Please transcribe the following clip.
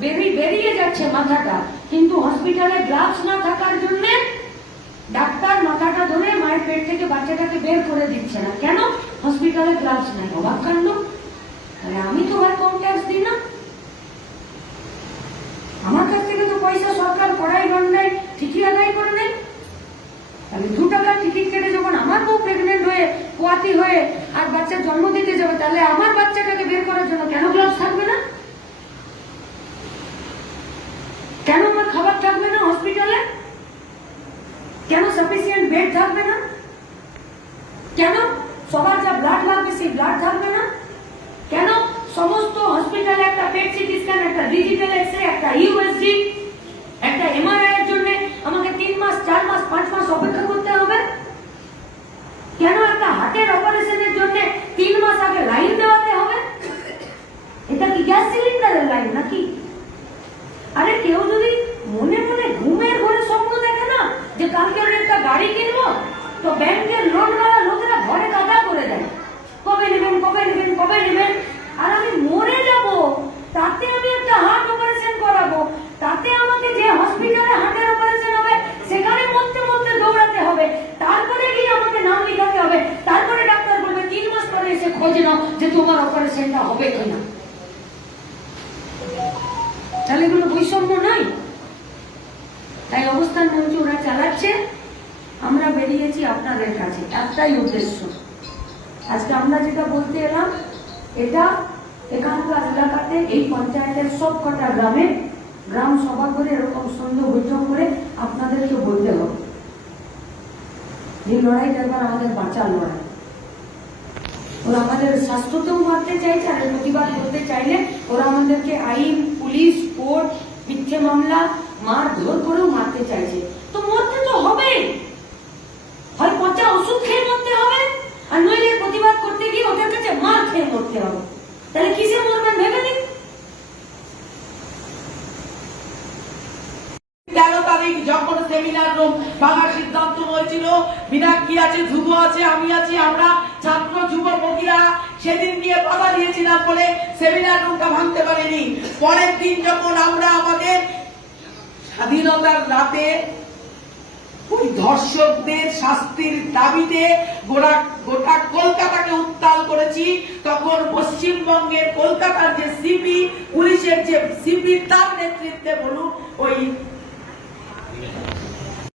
বেরিয়ে যাচ্ছে মাথাটা, কিন্তু হসপিটালে গ্লাভস না থাকার জন্য ডাক্তার মাথাটা ধরে মায়ের পেট থেকে বাচ্চাটাকে বের করে দিচ্ছে না। কেন? হসপিটালে গ্লাভস নাই। অবাক কাণ্ড। আমি তো ভাই কম ট্যাক্স দিই না, আমার কাছ থেকে তো পয়সা সরকার কড়াই গন্ডায় ঠিকই আদায় করে নেয়। তাহলে 2 টাকার টিকিট কেটে যখন আমার বউ প্রেগনেন্ট হয়ে পোয়াতি হয়ে আর বাচ্চা জন্ম দিতে যাবে, তাহলে আমার বাচ্চাটাকে বের করার জন্য কেন গ্লাভস থাকবে না? কেন আমার খাবার থাকবে না হসপিটালে? কেন সাফিসিয়েন্ট বেড থাকবে না? কেন সবার যা ব্লাড লাগবে সেই ব্লাড থাকবে না? কেন সমস্ত হসপিটালে একটা পেট সিটি স্ক্যান, একটা ডিজিটাল এক্সরে, একটা ইউএসজি, একটা এমআরআই এর জন্য আমাকে 3 মাস 4 মাস 5 মাস অপেক্ষা করতে হবে? কেন একটা হার্টের অপারেশনের জন্য 3 মাস আগে লাইন দেওয়াতে হবে? এটা কি গ্যাস সিলিন্ডারের লাইন নাকি? আরে কেউ যদি মনে মনে ঘুমের ঘরে স্বপ্ন দেখে না যে কালকে আমি একটা গাড়ি কিনবো, তো ব্যাংকের লোন নেওয়া লোকেরা ঘরে কাদা করে দেয়, কবে নেবেন কবে নেবেন কবে নেবেন। আর আমি মরে যাব, তাতে আমি একটা হার্ট অপারেশন করাবো, তাতে আমাকে যে হসপিটালে হার্টের অপারেশন হবে সেখানে মরতে মরতে দৌড়াতে হবে, তারপরে গিয়ে আমাকে নাম লিখাতে হবে, তারপরে ডাক্তার বলবে 3 মাস পরে এসে খোঁজ নাও যে তোমার অপারেশনটা হবে কিনা। তাহলে এগুলো বৈষম্য নয়? তাই অবস্থান মঞ্চ ওরা চালাচ্ছে। আমরা বেরিয়েছি আপনাদের কাছে একটাই উদ্দেশ্য। আজকে আমরা যেটা বলতে এলাম, এটা এখানকার এলাকাতে এই পঞ্চায়েতের সব কটা গ্রামে গ্রাম সভা করে এরকম সুন্দর বৈঠক করে আপনাদেরকে বলতে হবে যে লড়াইটা এবার আমাদের বাঁচার লড়াই। ওরা আমাদের স্বাস্থ্যতেও মারতে চাইছে, আর প্রতিবাদ করতে চাইলে ওরা আমাদেরকে আইন, পুলিশ, কোর্ট, মিথ্যে মামলা, মার ধর করেও মারতে চাইছে। তো মরতে তো হবে, হয় পচা ওষুধ খেয়ে মরতে হবে, আর নইলে প্রতিবাদ করতে গিয়ে ওদের কাছে মার খেয়ে মরতে হবে। তাহলে কিসে মরবেন ভেবে নিন। 13 তারিখ যখন সেমিনার রুম ভাঙার সিদ্ধান্ত হয়েছিল, মীনাক্ষী আছে, ধ্রুব আছে, আমি আছি, আমরা ছাত্র যুবকরা সেদিন নিয়ে বাধা দিয়েছিলাম বলে সেমিনার রুমটা ভাঙতে পারিনি। পরের দিন যখন আমরা আমাদের স্বাধীনতার রাতে ওই ধর্ষকদের শাস্তির দাবিতে গোটা কলকাতাকে উত্তাল করেছি, তখন পশ্চিমবঙ্গের কলকাতার যে সিপি, পুলিশের যে সিপি, তার নেতৃত্বে বলুন ওই